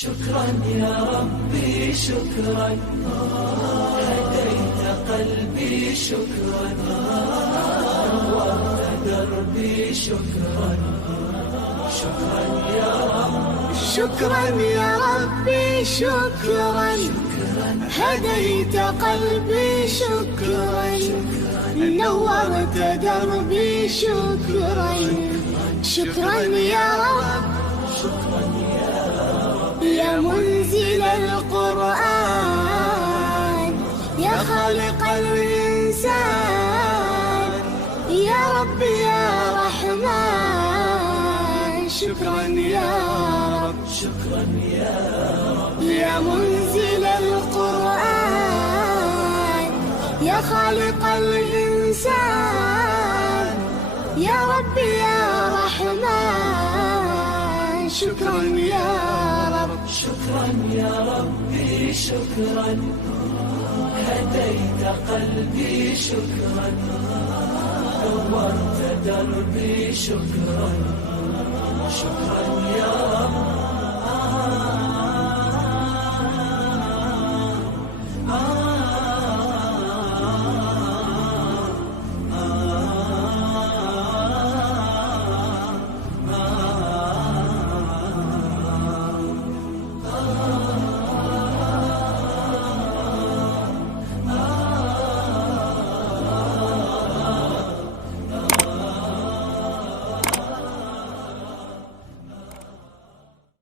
شكرا يا ربي شكرا، هديت قلبي شكرا، نورت دربي شكرا. شكرا يا رب، شكرا يا ربي شكرا، هديت قلبي شكرا، نورت دربي شكرا. شكرا يا رب، يا منزل القرآن، يا خالق الإنسان، يا رب يا رحمن. شكرا يا رب، شكرا يا رب، يا منزل القرآن، يا خالق الإنسان، يا رب يا رحمن. شكرا يا رب، شكرا يا ربي شكرا، هديت قلبي شكرا، نورت دربي شكرا. شكرا يا رب.